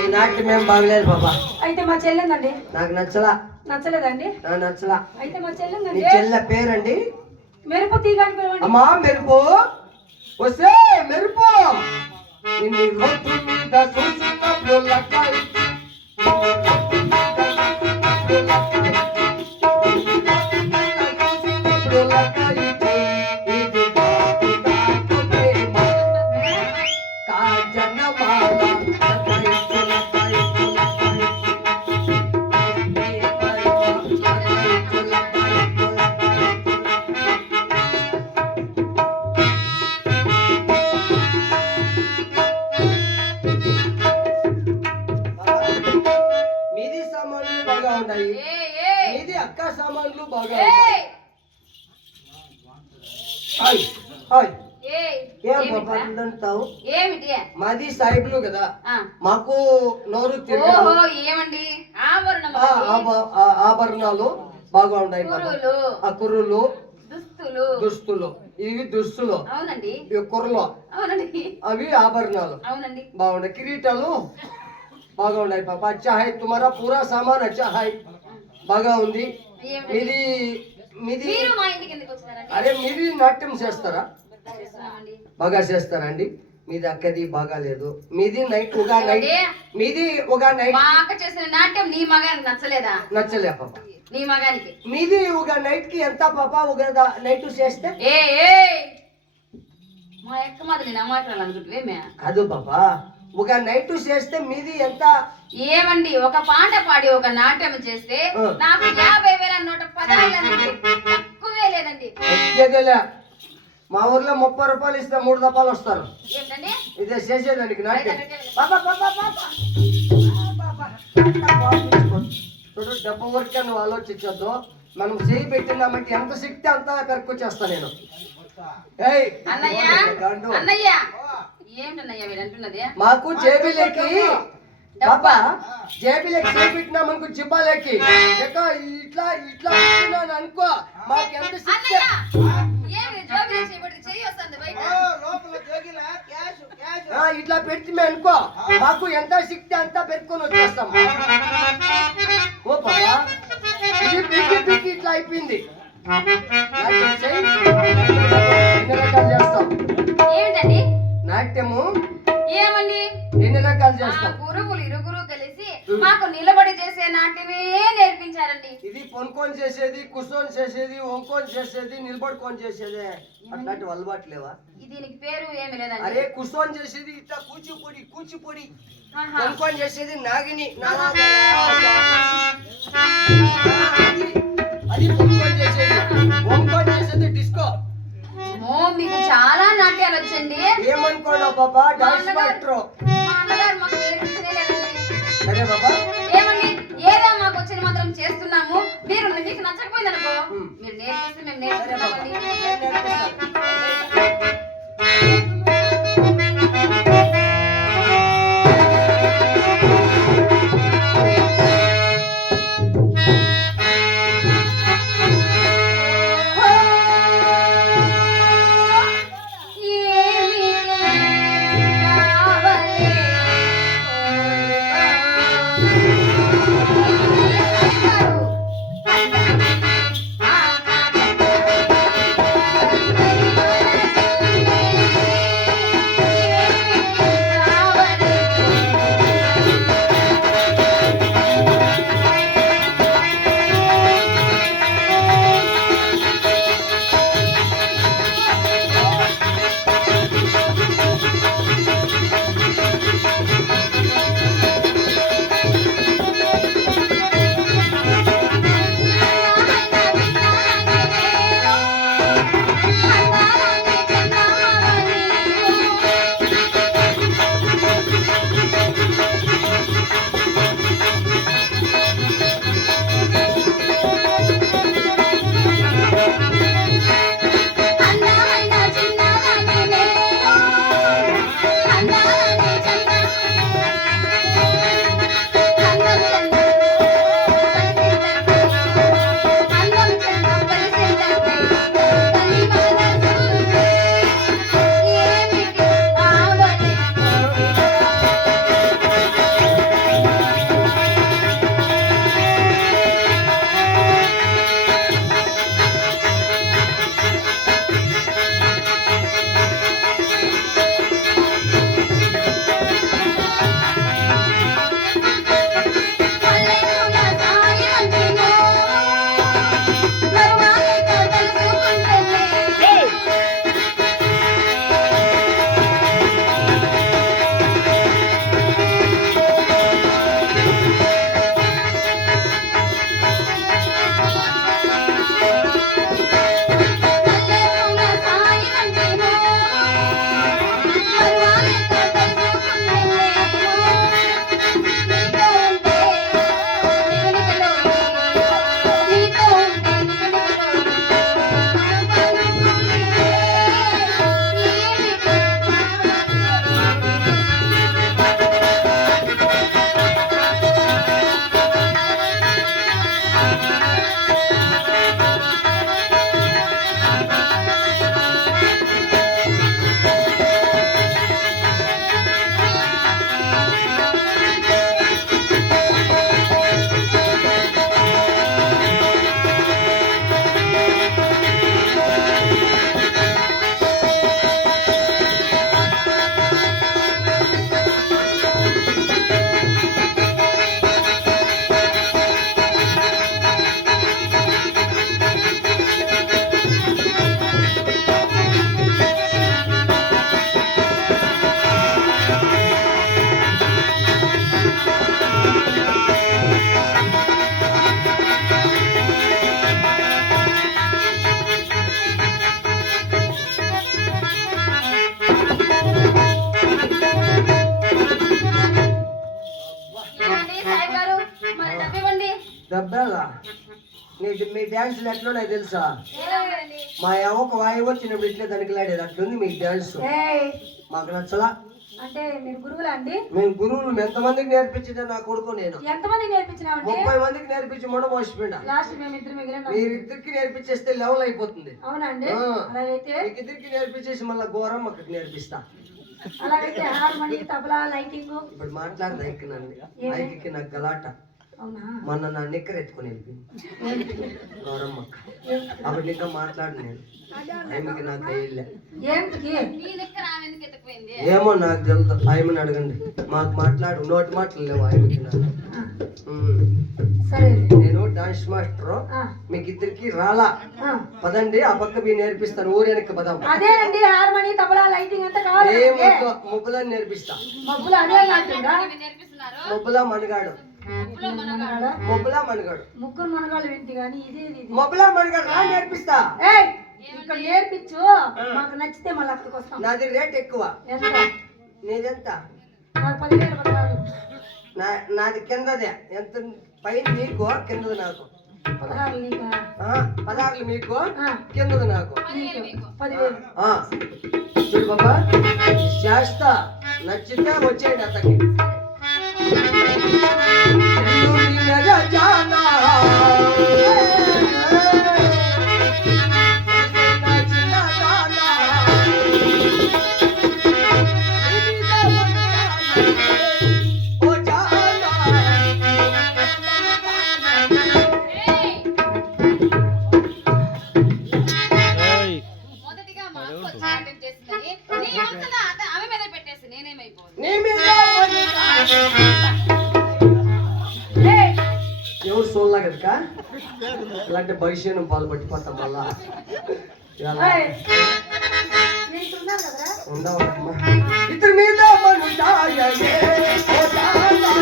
ఈ నాట్యం ఏం బాగలేదు బాబా. అయితే మా చెల్లెందండి. నాకు నచ్చలా. నచ్చలేదండి? నచ్చలా. అయితే మా చెల్లెందండి. నీ చెల్లె పేరండి? మెరుపు తీగాని పిలవండి. అమ్మా మెరుపు వస్తే మెరుపు నిన్ను రొట్టు మీద చూసినప్పుడు లక్కాయి ఇది అక్క సామాన్లు బాగా మాది సాయిబులు కదా, మాకు నోరు ఏమండి ఆభరణాలు బాగా ఉన్నాయి. ఆ కుర్రులు దుస్తులు ఇవి దుస్తులు, ఇవి కుర్రలు అవి ఆభరణాలు బాగున్నాయి. కిరీటాలు బాగా ఉన్నాయి పాప. అచ్చా హై తుమారా పూరా సామాన్ అచ్చా హై బాగా ఉంది. మీది మీది అరే మీది నాట్యం చేస్తారా? బాగా చేస్తారా అండి? మీది అక్కది బాగా లేదు. మీది నైట్ ఒక నైట్ మీది ఒక నైట్ చేసిన నాట్యం నీ మగానికి నచ్చలేదా? నచ్చలే పాప. నీ మగానికి మీది ఒక నైట్ కి ఎంత పాప? ఒక నైట్ చేస్తే మా ఎక్క మాదిరి నా మాట్లాడాలనుకుంటువే కాదు పాప, ఒక నైట్ చేస్తే మీది ఎంత? ఏమండి ఒక పాట పాడి ఒక నాట్యం చేస్తే నాకు 50,116 తక్కువే లేదండి. మా ఊర్లో 30 రూపాయలు ఇస్తే 3 దపాలు వస్తారు. ఏంటండి ఇదే చేసేదానికి నాట్యం. చూడు డబ్బు వరకే నువ్వు ఆలోచించొద్దు. మనం చేయి పెట్టినామంటే ఎంత శక్తి అంత కరెక్ట్ చేస్తా నేను. మాకు జేబీలకి పాపా జేబీలకి చేపెట్టినా మనకు జిబ్బాలకి ఇట్లా ఇట్లా పెట్టినాను అనుకో, మాకు ఎంత శక్తి. ఇట్లా పెడితే అనుకో మాకు ఎంత శక్తి అంతా పెట్టుకొని వచ్చేస్తాం. ఓ పాపా ఇది పీకి ఇట్లా అయిపోయింది. ఎన్ని రకాలు చేస్తాం నాట్యము? ఏమండి ఎన్ని రకాలు చేస్తాం? గురువులు ఇరుగురు కలిసి మాకు నిలబడి చేసే నాట్యమే నేర్పించారండి. ఇది పొనుకొని చేసేది, కూర్చొని చేసేది, వంకొని చేసేది, నిలబడుకొని చేసేది, అట్లాంటి అలవాటు లేవా? దీనికి పేరు ఏమి లేదండి. అరే కూర్చొని చేసేది ఇట్లా కూచిపూడి, వంకొని చేసేది నాగిని, అది పొనుకొని చేసేది. వంకొని చేసేది డిస్కో. మీకు చాలా నాట్యాలు వచ్చండి. ఏమనుకోండి బాబా, డాన్స్ మాస్టర్. సరే బాబా, ఏమండి ఏదో మాకు వచ్చిన మాత్రం చేస్తున్నాము. మీరు మీకు నచ్చకపోయింది అనుకో, మీరు నేర్పిస్తే మేము నేర్చుకుంటామండి. దెబ్బలా మీ డాన్సులు ఎట్లున్నాయి తెలుసా? ఎలా ఉందండి? మా అమ్మకు వాయి వచ్చినప్పుడు ఇట్లా తనికిలాడేది అట్లుంది మీ డాన్స్. ఏయ్, మాకు నచ్చలా. అంటే మీరు గురువులా అండి? మేము గురువులు ఎంతమందికి నేర్పించిందే నా కొడుకు నేను ఎంతమంది నేర్పించినామండి? 30 మందికి నేర్పించి మొన్న మోసిపోయినా. లాస్ట్ మేము ఇద్దరు మిగిలిన. మీరిద్దరికి నేర్పించేస్తే లెవెల్ అయిపోతుంది. అవునండి. ఆ. అలాగైతే మీకు ఇద్దరికి నేర్పించేసి మళ్ళీ ఘోరం అక్కడికి నేర్పిస్తా. అలాగైతే హార్మోని, తబలా, లైటింగ్. ఇప్పుడు మాట్లాడదు ఐక్యనండి. ఐక్యకి నాకు గలాట. అవునా? మొన్న నా నిక్కర ఎత్తుకొని వెళ్ళిపోయింది గౌరమ్మక్క. అప్పుడు ఇంకా మాట్లాడు నేను ఆయనకి నాకు అయ్యలే. ఏంటికి? మీ దగ్గర ఆమె ఎందుకు ఎత్తుకుపోయింది? ఏమో నాకు తెలుసు. ఆయమని అడగండి. మాకు మాట్లాడు నోటి మాటలు లేవు ఆయనకి నాకు. సరే, నేను డాన్స్ మాస్టర్. మీకు ఇద్దరికి రాలా పదండి, ఆ పక్క మీ నేర్పిస్తాను. ఊరేనక్కి పదం. అదేనండి హార్మోని, తబలా, లైటింగ్ అంతా కావాలి. ఏ ముబ్బులని నేర్పిస్తా. మబ్బులు అదే కాకుండా ఇవి నేర్పిస్తున్నారు. ముబ్బులా మనగాడు. ముబ్బులా మనగాడు. ముగ్గురు మనగాళ్ళు వింటి గాని ఇది ముబ్బులా మనగాడు రా నేర్పిస్తా. ఏయ్, ఇక్కడ నేర్పించు. మాకు నచ్చితే మళ్ళీ అక్కడికి వస్తాం. నాది రేట్ ఎక్కువ. ఎంత? నీదెంత? నాకు 10,000 పడతారు. నాది కిందదే. ఎంత పైన నీకు కిందది నాకు. 16 నీకా? 16 మీకు ఆ. కిందది నాకు. 10,000. చూడు బాబా శాస్త నచ్చితే వచ్చేయండి అతనికి. మొదటిగా మా అక్క వచ్చి నాట్యం చేసిందని నీ అంతలా ఆమె మీద పెట్టేసి నేనేమైపోదు. ఎవరు చూడలా కదా ఇలాంటి భవిష్యత్తు పాలు పట్టిపోతాం మళ్ళా. ఏయ్, నేను ఇక్కడ ఉన్నాను కదరా? ఉండవమ్మా ఇద్దరి మీద మనుషాయనే ఓ జానా.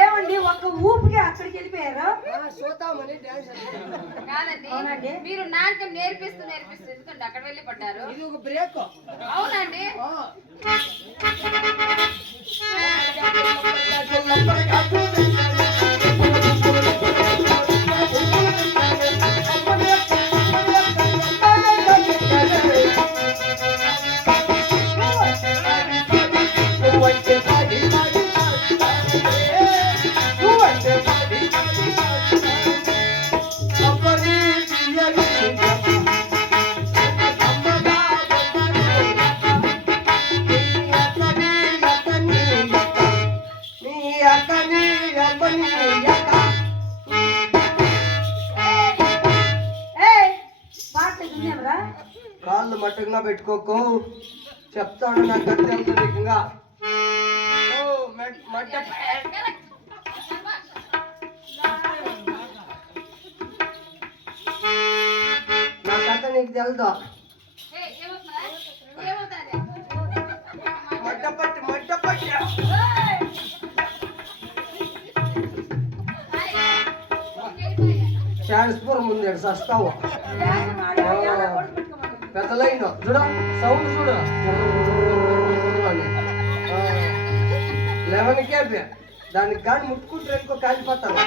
ఏమండి ఒక్క ఊపికి అక్కడికి వెళ్ళిపోయారు? కాదండి, మీరు నాట్యం నేర్పిస్తూ ఎందుకంటే అక్కడ వెళ్ళి పడ్డారు. ఇది ఒక బ్రేక్. అవునండి. కాళ్ళు మట్టంగా పెట్టుకోకు చెప్తాడు. నాకు అత్యంతంగా నా కథ నీకు తెలుదా? మడ్డపట్టి ట్రాన్స్ఫర్ ముందు సస్తావు. పెద్దలైన చూడ సౌండ్ చూడ 11 దానికి కానీ ముట్టుకుంటే ఇంకో కాలిపోతాను.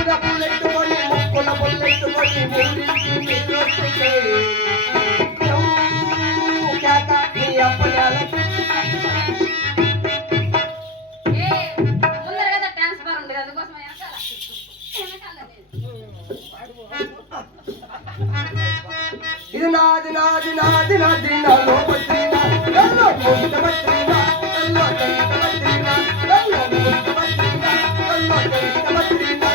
ముక్కుల పుల్లెట్టుకొని ముక్కుల పుల్లెట్టుకొని ఊరికి నీళ్ళొస్తుంటే కేక నీ అప్పడాలకి ముందర కదా ట్రాన్స్ఫర్ ఉండదు అందుకోసం ఇది నాది నాది నాది నాది నాలో పట్టినా ఎల్లో ముందు పట్టినా ఎల్లో తంత పట్టినా ఎల్లో ముందు పట్టినా ఎల్లో తంత పట్టినా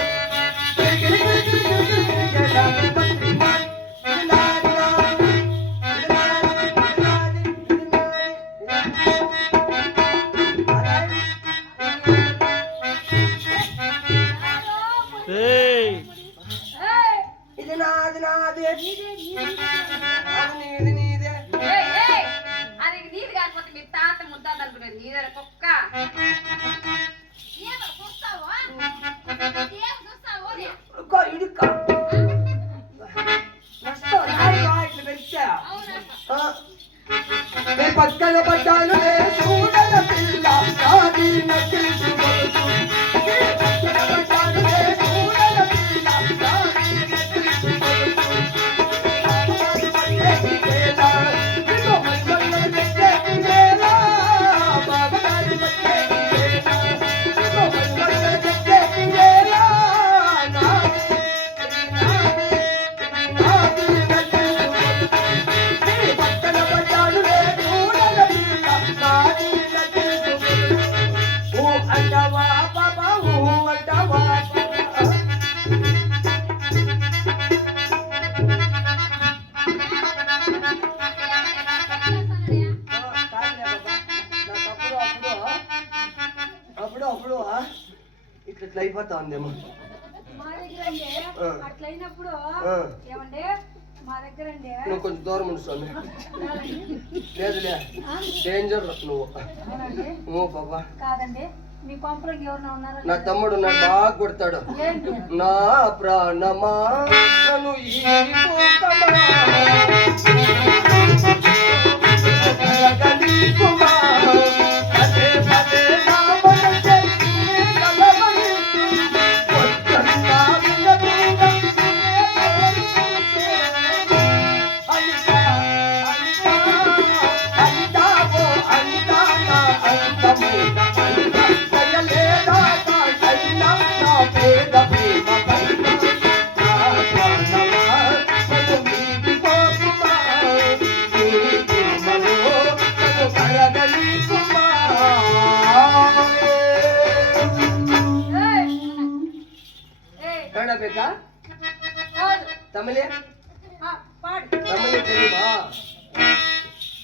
గిరి గిరి గిరి గిరి గిరి గిరి గేలా పట్టినా ఇది నాది నాది ఇది నాది ఇది నాది ఇది నాది నాది అది నీదే అది నీది కాకపోతే మీ తాత ముద్దాత అనుకునేది నీదర కుక్క ఇడుక్క పక్కన పడ్డాను చూడల పిల్ల నాది నచ్చేసి పక్కన పడ్డాను చూడల పిల్ల నాది నచ్చేసి అప్పుడు ఇట్లా అయిపోతా ఉందేమో మా దగ్గర అండి అట్లయినప్పుడు ఏమండి మా దగ్గర అండి నువ్వు కొంచెం దూరం ఉండు స్వామి లేదులే డేంజర్ నువ్వు పాపా కాదండి మీ పంపులోకి ఎవరన్నా ఉన్నారా నా తమ్ముడు నాకు బాగా కొడతాడు నా ప్రాణమా నన్ను ಬೇಕಾ ತಮಿಳೇ ತಮಿಳೇ தெரியுமா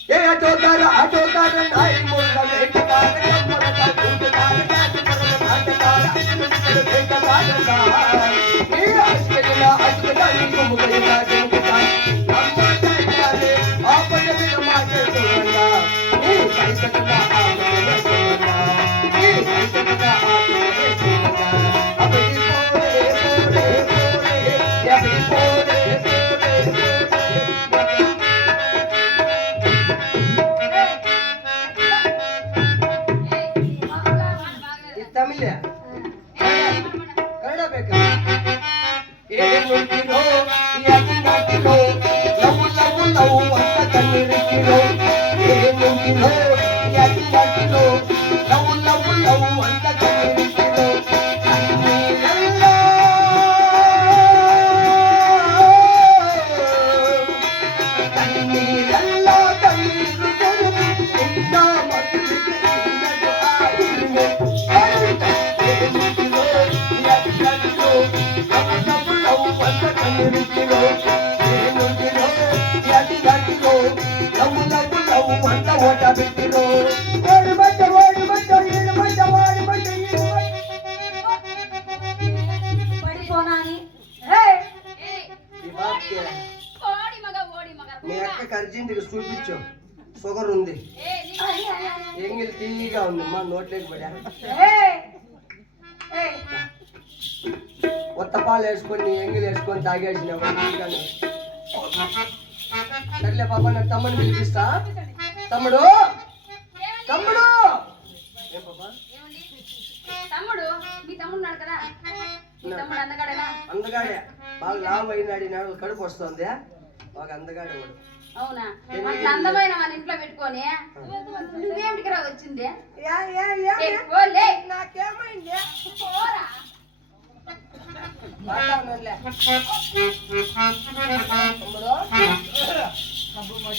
ಏ ಆಟೋಕಾರ ನಾಯಿ ಮುಳ್ಳ ಬೇಟಗಾರ ಕಮ್ಮರಕ ಕೂಟಗಾರ ಕಾಟುಮರದ ನಾಟಗಾರ ಅಚ್ಚುಮುಚ್ಚರ ಬೇಟಗಾರ ಏ ಅಚ್ಚುಕಲ್ಲ ಅಚ್ಚುಕಲ್ಲ ಕುಮುಕೈನ ಜಂಕುಕಾಯ ನಮ್ಮ ತಾಯಿಯಾರೆ ಆಪದವಿನ ಮಾತೆ ತೋರಲ್ಲ ಏ ಕೈತಕದ ಆಪದವಿನ ತೋರಲ್ಲ ಏ ಕೈತಕದ ಆಪದವಿನ ತೋರಲ್ಲ ಅಬಡಿ ತಮಿಳ ಕನ್ನಡ ಬೇಕಾ ಏನು ಕಿಲೋ ಯಾಕಿನ ಕಿಲೋ ಲವ್ ಲವ್ ಲವ್ ಅಂತ ಕಣ್ಣಿರಿಕಿಲೋ ಏನು ಕಿಲೋ ಯಾಕಿನ ಕಿಲೋ ಲವ್ ಲವ್ ಲವ್ ಅಂತ ಕಣ್ಣಿರಿಕಿಲೋ ಕಣ್ಣೀರೆಲ್ಲ ಕಣ್ಣೀರು ತೊರೆದು ನಿನ್ನ ಮಕ್ಕಳಿಗೆ ఓట పెట్టిలో ఓడి మధ్య ఈడు మధ్య వాడి మధ్య ఈడు పడిపోనాని మీ అక్కకి అర్జెంటుగా చూపించు షుగర్ ఉంది ఎంగిల్ తీగా ఉంది మా నోట్లోకి పడా కొత్త పాలు వేసుకొని ఎంగిల్ వేసుకొని తాగేసిన సర్లే పాప నా తమ్ముడిని పిలిపిస్తా తమ్ముడు తమ్ముడు మీ తమ్ముడు ఉన్నాడు కదా నీ తమ్ముడు అందగాడేనా? అందగాడే బాగా లావు అయినాడు నాడు కడుపు వస్తుంది బాగా అందగాడే వాడు. అవునా? అట్లా అందమైన వాళ్ళ ఇంట్లో పెట్టుకొని నువ్వేమిటికి రా వచ్చింది? పోలే. నాకేమైంది పోరా. తమ్ముడు